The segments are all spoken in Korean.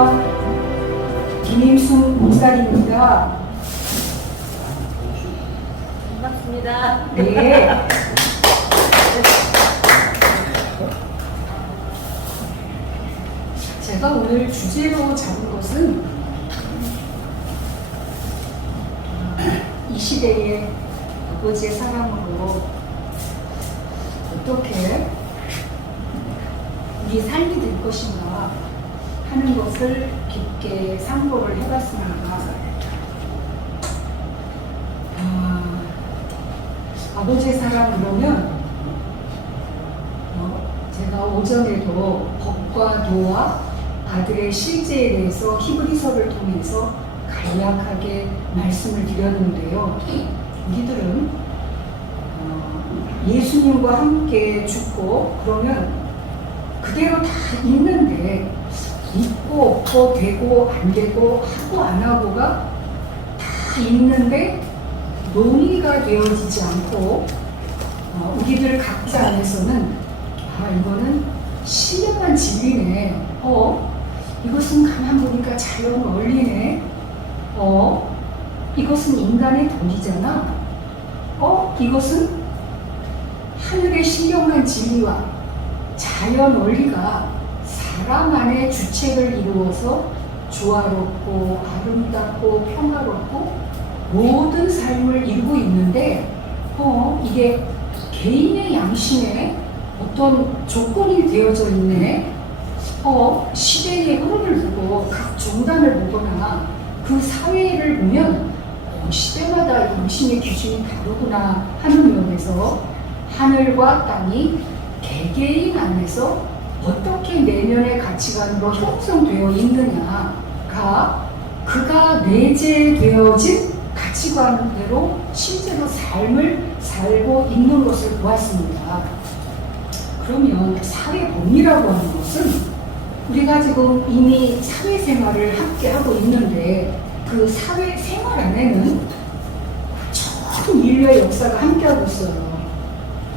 안녕하십니까. 김임순 목사입니다. 반갑습니다. 네. 제가 오늘 주제로 잡은 것은 이 시대의 아버지의 사랑으로 어떻게 우리 삶이 될 것인가 하는 것을 깊게 상고를 해봤습니다. 아버지의 사랑 그러면 제가 오전에도 법과 노와 아들의 실제에 대해서 히브리서를 통해서 간략하게 말씀을 드렸는데요. 우리들은 예수님과 함께 죽고 그러면 그대로 다 있는데 있고 없고 되고 안 되고 하고 안 하고가 다 있는데 논의가 되어지지 않고 우리들 각자 안에서는 이거는 신령한 진리네. 이것은 가만 보니까 자연 원리네. 이것은 인간의 도리잖아. 이것은 하늘의 신령한 진리와 자연 원리가 사람 안에 주체를 이루어서 조화롭고 아름답고 평화롭고 모든 삶을 이루고 있는데 이게 개인의 양심에 어떤 조건이 되어져 있네. 시대의 흐름을 보고 각 종단을 보거나 그 사회를 보면 시대마다 양심의 기준이 다르구나 하는 면에서 하늘과 땅이 개개인 안에서 어떻게 내면의 가치관으로 형성되어 있느냐가 그가 내재되어진 가치관대로 실제로 삶을 살고 있는 것을 보았습니다. 그러면 사회법이라고 하는 것은 우리가 지금 이미 사회생활을 함께 하고 있는데 그 사회생활 안에는 전 인류의 역사가 함께하고 있어요.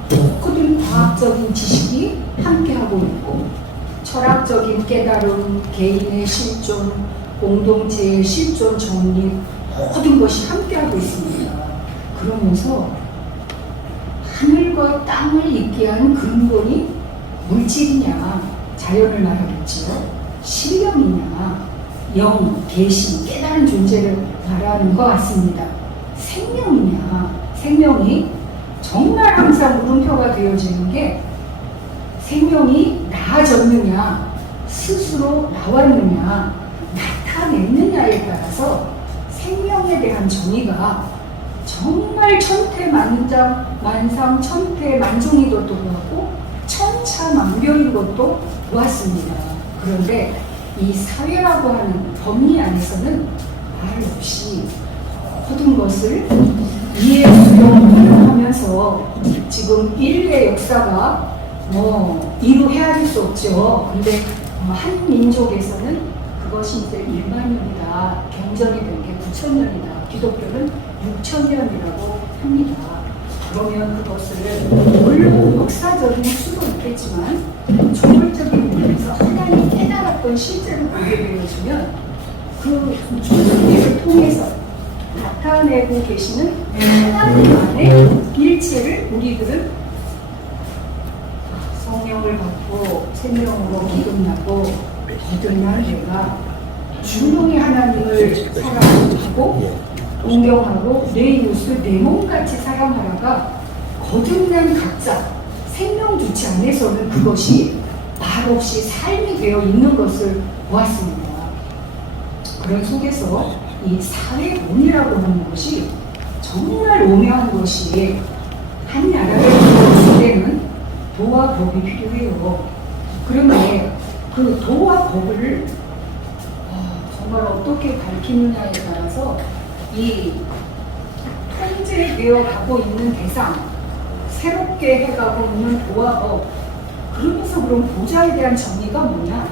모든 과학적인 지식이 함께하고 있고 철학적인 깨달음, 개인의 실존, 공동체의 실존, 정립 모든 것이 함께하고 있습니다. 그러면서 하늘과 땅을 있게 한 근본이 물질이냐, 자연을 말하겠지요. 신령이냐, 영, 계시, 깨달은 존재를 말하는 것 같습니다. 생명이냐, 생명이 정말 항상 물음표가 되어지는 게 생명이 나아졌느냐, 스스로 나왔느냐, 나타냈느냐에 따라서 생명에 대한 정의가 정말 천태만상 천태만종인 것도 보았고 천차만별인 것도 보았습니다. 그런데 이 사회라고 하는 법리 안에서는 말 없이 모든 것을 이해 수용하면서 지금 인류의 역사가 이루 헤아릴 수 없죠. 근데 한 민족에서는 그것이 이제 1만년이다. 경전이 된 게 9,000년이다. 기독교는 6,000년이라고 합니다. 그러면 그것을 물론 역사적인 수도 있겠지만 조물적인 면에서 하나님이 깨달았던 실제로 보게 되어지면 그 조물을 통해서 나타내고 계시는 하나님 안의 일체를 우리들은 성령을 받고 생명으로 기름나고 거듭난 내가 중용의 하나님을 사랑하고 동경하고 내 이웃을 내 몸같이 사랑하라가 거듭난 각자 생명 주체 안에서는 그것이 말없이 삶이 되어 있는 것을 보았습니다. 그런 속에서 이 사회론이라고 하는 것이 정말 오묘한 것이 한 나라를 이끌어줄 때는 도와 법이 필요해요. 그런데 그 도와 법을 정말 어떻게 밝히느냐에 따라서 이 통제되어 가고 있는 대상, 새롭게 해가고 있는 도와 법, 그러면서 그럼 보좌에 대한 정의가 뭐냐?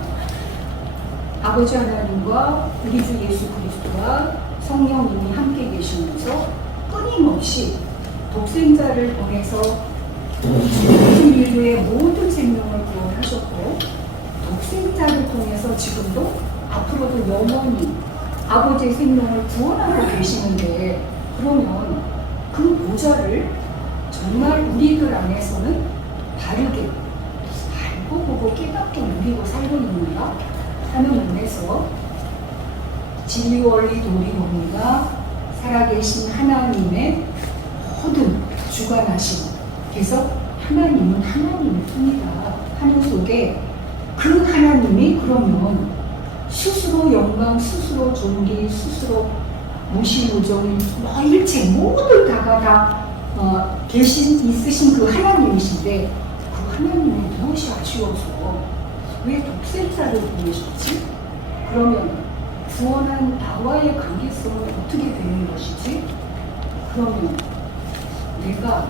아버지 하나님과 우리 주 예수 그리스도와 성령님이 함께 계시면서 끊임없이 독생자를 보내서 인류의 모든 생명을 구원하셨고 독생자를 통해서 지금도 앞으로도 영원히 아버지의 생명을 구원하고 계시는데, 그러면 그 보좌를 정말 우리들 안에서는 바르게 알고 보고 깨닫고 누리고 살고 있는가 하는 면에서 진리 원리 도리론과 살아계신 하나님의 모든 주관하심, 그래서 하나님은 하나님일 뿐이다 하는 속에 그 하나님이 그러면 스스로 영광, 스스로 존귀, 스스로 무시무종, 일체 모두 다가 다 있으신 그 하나님이신데, 그 하나님이 무엇이 아쉬워서 왜 독생자를 보내셨지? 그러면 구원한 나와의 관계성은 어떻게 되는 것이지? 그러면 내가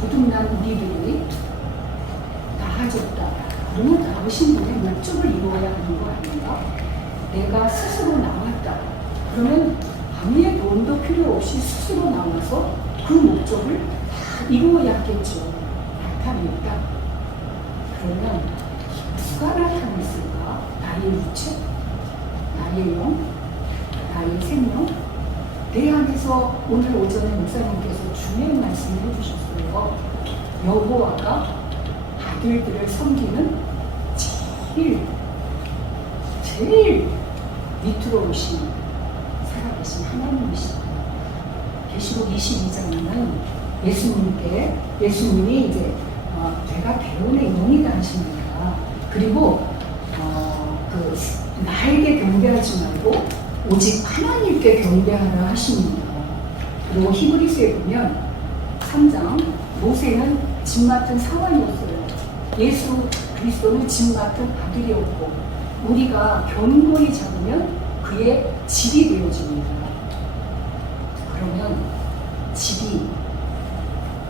거듭난 우리들이 나아졌다. 그러면 나으신 분의 목적을 이루어야 하는 거 아닌가? 내가 스스로 나왔다. 그러면 아무의 도움도 필요 없이 스스로 나와서 그 목적을 다 이루어야겠죠. 나타냈다. 그러면 누가 나타냈을까? 나의 육체? 나의 영? 나의 생명? 내 안에서 오늘 오전에 목사님께서 중요한 말씀을 해주셨어요. 여호와가 아들들을 섬기는 제일 밑으로 오신 살아계신 하나님이시다. 계시록 22장에는 예수님이 이제 내가 배운의 영이다 하십니다. 그리고 나에게 경배하지 말고 오직 하나님께 경배하라 하십니다. 그리고 히브리서에 보면 3장 모세는 집 맡은 사관이었어요. 예수 그리스도는 집 맡은 아들이었고, 우리가 견고히 잡으면 그의 집이 되어집니다. 그러면 집이,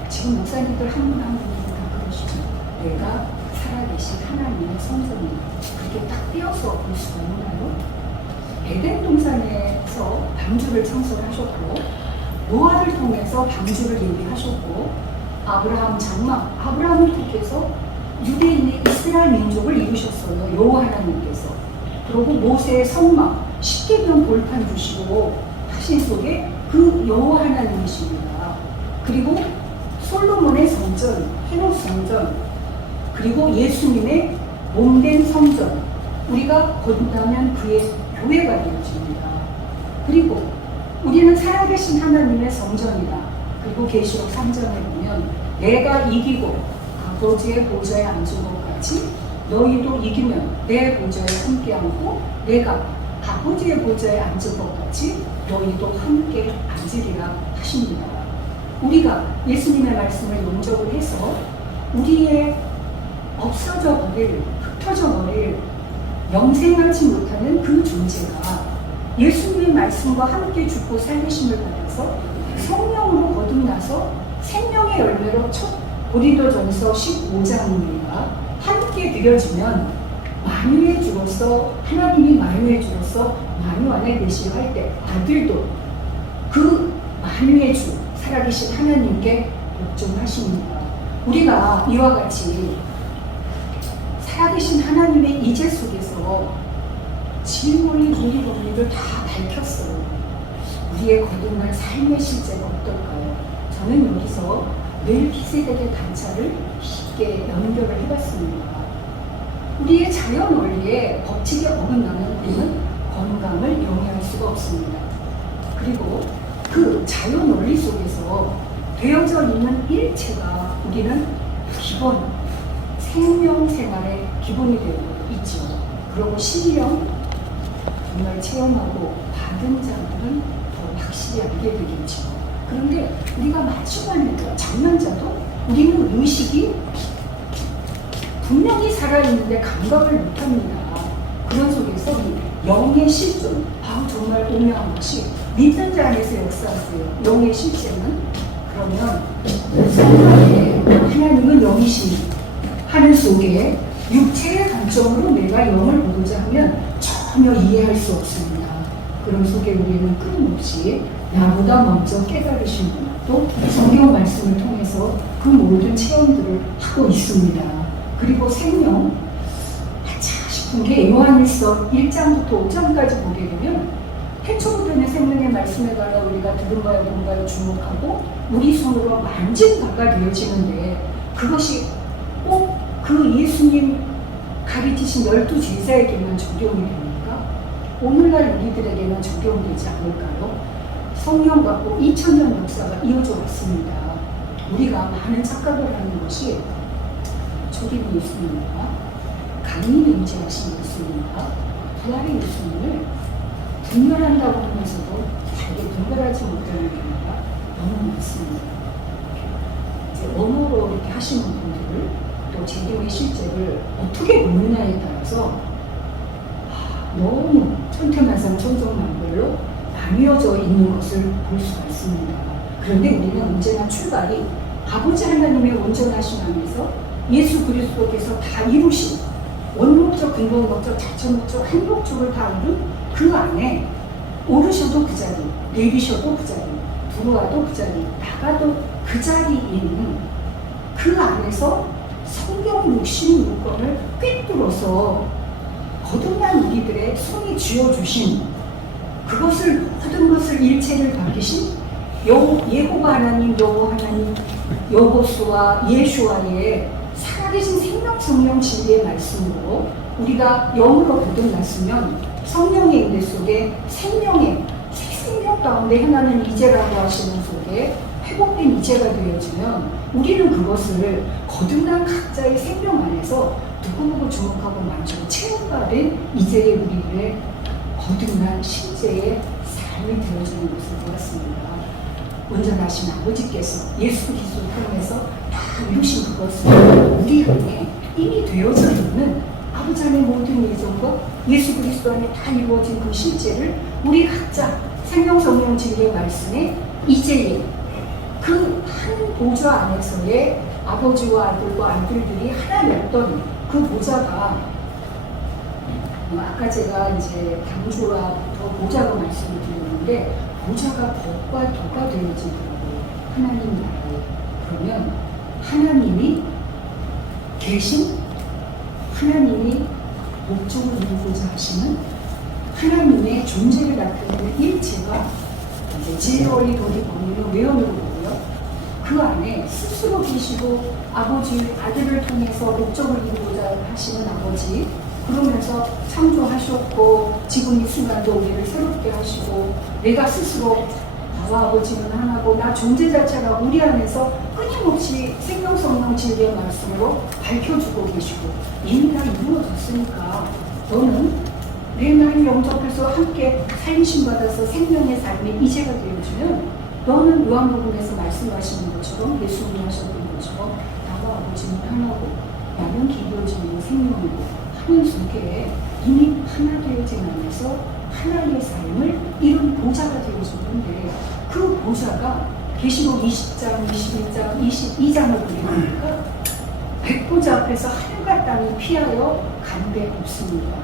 지금 목사님들 한 분 한 분이 다 그러시죠. 내가 살아계신 하나님의 성전이다. 그렇게 딱 떼어서 볼 수가 있나요? 에덴 동산에서 방주를 창설하셨고, 노아를 통해서 방주를 얘기하셨고, 아브라함 장막, 아브라함을 통해서 유대인의 이스라엘 민족을 이루셨어요. 여호와 하나님께서. 그리고 모세의 성막, 십계명 돌판 주시고 하신 속에 그 여호와 하나님이십니다. 그리고 솔로몬의 성전, 헤롯 성전, 그리고 예수님의 몸된 성전, 우리가 거듭나면 그의 교회가 되어집니다. 그리고 우리는 살아계신 하나님의 성전이다. 그리고 계시록 3장에 보면 내가 이기고 아버지의 보좌에 앉은 것 같이 너희도 이기면 내 보좌에 함께 앉고, 내가 아버지의 보좌에 앉은 것 같이 너희도 함께 앉으리라 하십니다. 우리가 예수님의 말씀을 용접을 해서 우리의 없어져 버릴, 흩어져 버릴, 영생하지 못하는 그 존재가 예수님의 말씀과 함께 죽고 살리심을 받아서 성령으로 거듭나서 생명의 열매로 첫 고린도전서 15장입니다. 함께 드려지면 만유의 주로서, 하나님이 만유의 주로서 만유 안에 계시할 때 아들도 그 만유의 주 살아계신 하나님께 복종하십니다. 우리가 이와 같이 살아계신 하나님의 이제 속에서 진리원리 도리론리를 다 밝혔어요. 우리의 거듭난 삶의 실제가 어떨까요? 저는 여기서 멜기세덱의 단차를 쉽게 연결을 해봤습니다. 우리의 자연 원리에 법칙에 어긋나면 우리는 건강을 영위할 수가 없습니다. 그리고 그 자연 원리 속에서 되어져 있는 일체가 우리는 기본 생명 생활의 기본이 되고 있죠. 그리고 신령 정말 체험하고 받은 자들은 더 확실히 알게 되겠죠. 그런데 우리가 맞추는 장난자도 우리는 의식이 분명히 살아있는데 감각을 못합니다. 그런 속에서 이 영의 실존, 정말 오묘한 것이 믿는 자 안에서 역사하세요. 영의 실제는 그러면 성경에 하나님은 영이신 하는 속에 육체의 관점으로 내가 영을 보고자 하면 전혀 이해할 수 없습니다. 그런 속에 우리는 끊임없이 나보다 먼저 깨달으신 분, 또 성경 말씀을 통해서 그 모든 체험들을 하고 있습니다. 그리고 생명, 아차 싶은 게 요한일서 1장부터 5장까지 보게 되면 태초부터는 생명의 말씀에 관해 우리가 들은 바에 본 바에 주목하고 우리 손으로 만진 바가 되어지는데 그것이 꼭 그 예수님 가르치신 12제자에게만 적용이 됩니까? 오늘날 우리들에게는 적용되지 않을까요? 성령 받고 2000년 역사가 이어져 왔습니다. 우리가 많은 착각을 하는 것이 초림 예수님과 강림 임재하신 예수님과 부활의 예수님을 분별한다고 하면서도 잘게 분별하지 못하는 경우가 너무 많습니다. 이제 언어로 이렇게 하시는 분들을 또 제도의 실제를 어떻게 보느냐에 따라서 너무 천태만상 천정만별로 나뉘어져 있는 것을 볼 수가 있습니다. 그런데 우리는 언제나 출발이 아버지 하나님의 온전하신 안에서 예수 그리스도께서 다 이루신 원목적, 근본목적, 자체목적, 한목적을 다 이룬 그 안에 오르셔도 그 자리, 내리셔도 그 자리, 들어와도 그 자리, 나가도 그 자리에 있는 그 안에서 성경 66권을 꿰뚫어서 거듭난 우리들의 손이 쥐어주신 그것을 모든 것을 일체를 밝히신 예호와 하나님, 여호 하나님, 여호수와 예수와의 살아계신 생명 성령 진리의 말씀으로 우리가 영으로 거듭났으면 성령의 임재 속에 생명의 새 생명 가운데 행하는 이제라고 하시는 속에 회복된 이제가 되어지면 우리는 그것을 거듭난 각자의 생명 안에서 누구누구 주목하고 만지고 체험받은 이제의 우리들의 거듭난 실제의 삶이 되어지는 것을 보았습니다. 온전하신 아버지께서 예수 그리스도를 통해서 다 이루신 그것을 우리 안에 이미 되어져 있는 아버지 안의 모든 예정과 예수 그리스도 안에 다 이루어진 그 실제를 우리 각자 생명 성령 진리의 말씀에 이제의 그 한 보좌 안에서의 아버지와 아들과 아들들이 하나였던 그 보좌가 아까 제가 이제 당주와부터 보좌가 말씀을 드렸는데 보좌가 법과 도가 되어지더라고요. 하나님 나라에. 그러면 하나님이 계신 하나님이 목적을 이루고자 하시는 하나님의 존재를 나타내는 일체가 이제 지혜어리 도리 범위는 외연으로 보고요. 그 안에 스스로 계시고 아버지 아들을 통해서 목적을 이루고자 하시는 아버지 그러면서 창조하셨고 지금 이 순간도 우리를 새롭게 하시고 내가 스스로 나와 아버지는 하나고 나 존재 자체가 우리 안에서 끊임없이 생명 성령 진리의 말씀으로 밝혀주고 계시고 이미 다 이루어졌으니까 너는 내 나를 영접해서 함께 살리심 받아서 생명의 삶의 이제가 되어주면 너는 요한복음에서 말씀하시는 것처럼 예수님이 하셨던 것처럼 나와 아버지는 하나고 나는 기도해지는 생명이고 하는 속에 이미 하나 되어진 안에서 하나의 삶을 이룬 보좌가 되어주는데 그 보좌가 계시록 20장, 21장, 22장을 보게 되니까 백보좌 앞에서 하늘과 땅이 피하여 간데 없습니다.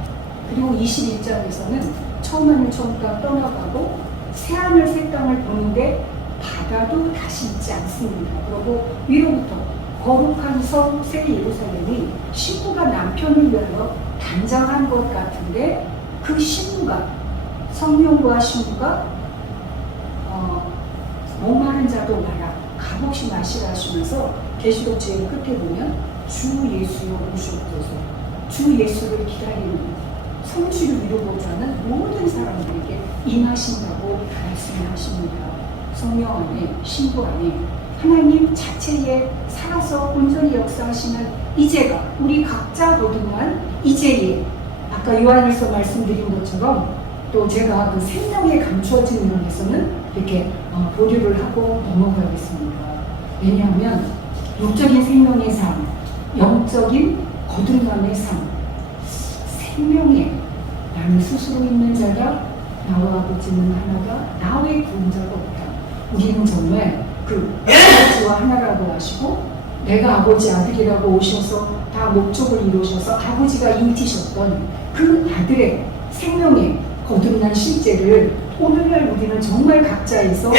그리고 21장에서는 처음 하늘 처음 땅 떠나가고 새하늘 새 땅을 보는데 바다도 다시 있지 않습니다. 그리고 위로부터 거룩한 성 새 예루살렘이 신부가 남편을 위하여 단장한 것 같은데 그 신부가 성령과 신부가 목마른 자도 마라 값없이 마시라 하시면서 계시록 제일 끝에 보면 주 예수여 오시옵소서 주 예수를 기다리는 성취를 이루고자 하는 모든 사람들에게 임하신다고 말씀하십니다. 성령 안에 신부 안에 하나님 자체에 살아서 온전히 역사하시는 이제가 우리 각자 거듭난 이제에 아까 요한일서 말씀드린 것처럼 또 제가 그 생명에 감추어진 면에서는 이렇게 보류를 하고 넘어가겠습니다. 왜냐하면 육적인 생명의 삶, 영적인 거듭남의 삶, 생명에 나는 스스로 있는 자가 나와 아버지는 하나가 나 외에 구원자가 없다. 우리는 정말 그 아버지와 하나라고 하시고 내가 아버지 아들이라고 오셔서 다 목적을 이루셔서 아버지가 인티셨던 그 아들의 생명의 거듭난 실제를 오늘날 우리는 정말 각자에서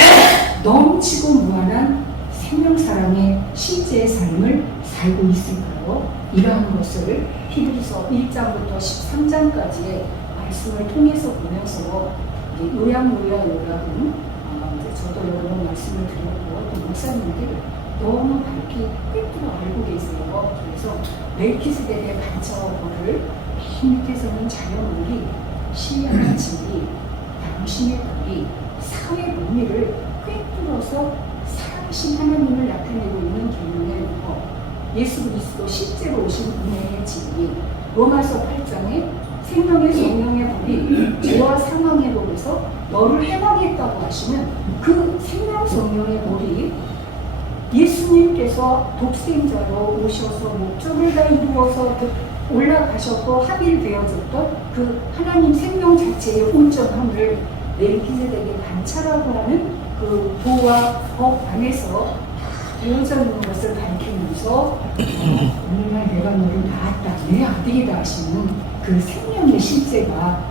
넘치고 무한한 생명 사랑의 실제의 삶을 살고 있을까요? 이러한 것을 히브리서 1장부터 13장까지의 말씀을 통해서 보면서 요약은 저도 여러 번 말씀을 드렸고 또 목사님들 너무 밝게 꿰뚫어 알고 계세요. 그래서 멜키세덱의 반차어를 맨 밑에서는 자연물이, 신령한 진리, 당신의 도리, 사회 논의를 꿰뚫어서 살아계신 하나님을 나타내고 있는 계명의 예수 그리스도 실제로 오신 은혜의 진리, 로마서 8장에 생명의 성령의 불이 죄와 사망의 법에서 너를 해방했다고 하시는 그 생명 성령의 불이 예수님께서 독생자로 오셔서 목적을 다 이루어서 올라가셨고 합일되어졌던 그 하나님 생명 자체의 온전함을 멜키세덱의 반차라고 하는 그 도와 법 안에서 되어져 있는 것을 밝히면서 오늘날 내가 너를 낳았다, 내 아들이다 하시는 그 생명의 실제가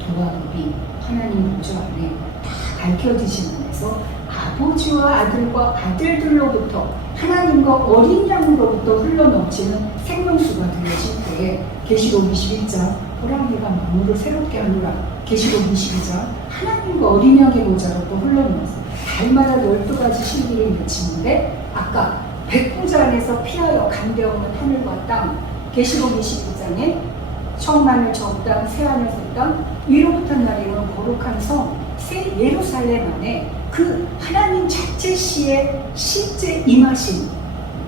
도와 법이 하나님 보좌 안에 다 밝혀지시면서 아버지와 아들과 아들들로부터 하나님과 어린 양으로부터 흘러넘치는 생명수가 되어질 때에 계시록 21장 호랑이가 만물을 새롭게 하노라, 계시록 22장 하나님과 어린 양의 보좌로부터 흘러넘어서 달마다 12가지 실기를 맺히는데 아까 백부자 안에서 피하여 간데 없는 하늘과 땅, 계시록 22장에 처음 하늘 저 땅, 새 하늘 새 땅, 위로부터 날이는 거룩한 성, 새 예루살렘 안에 그 하나님 자체 시에 실제 임하신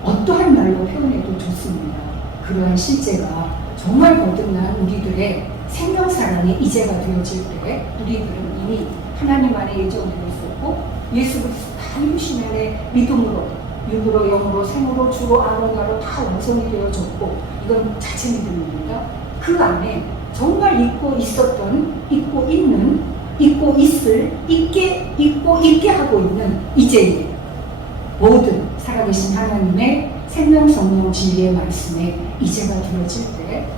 어떠한 말로 표현해도 좋습니다. 그러한 실제가 정말 거듭난 우리들의 생명 사랑의 이제가 되어질 때 우리들은 이미 하나님 안에 예정되어 있었고 예수 그리스도 다 이루신 안에 믿음으로 육으로 영으로 생으로 주로 아론가로 다 완성이 되어졌고 이건 자체 믿음입니다. 그 안에 정말 잊고 있었던, 잊고 있는, 잊고 있을, 잊게 하고 있는 이제의 모든 살아계신 하나님의 생명 성령 진리의 말씀에 이제가 되어질 때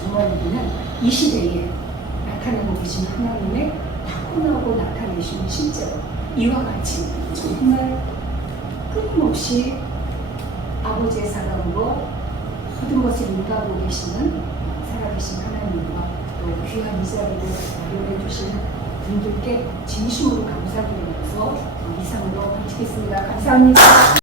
정말 우리는 이 시대에 나타내고 계신 하나님의 타고나고 나타내신 실제로 이와 같이 정말 끊임없이 아버지의 사랑으로 모든 것을 인도하고 계시는 살아계신 하나님과 또 귀한 이 자리를 마련해 주신 분들께 진심으로 감사드리면서 이상으로 마치겠습니다. 감사합니다.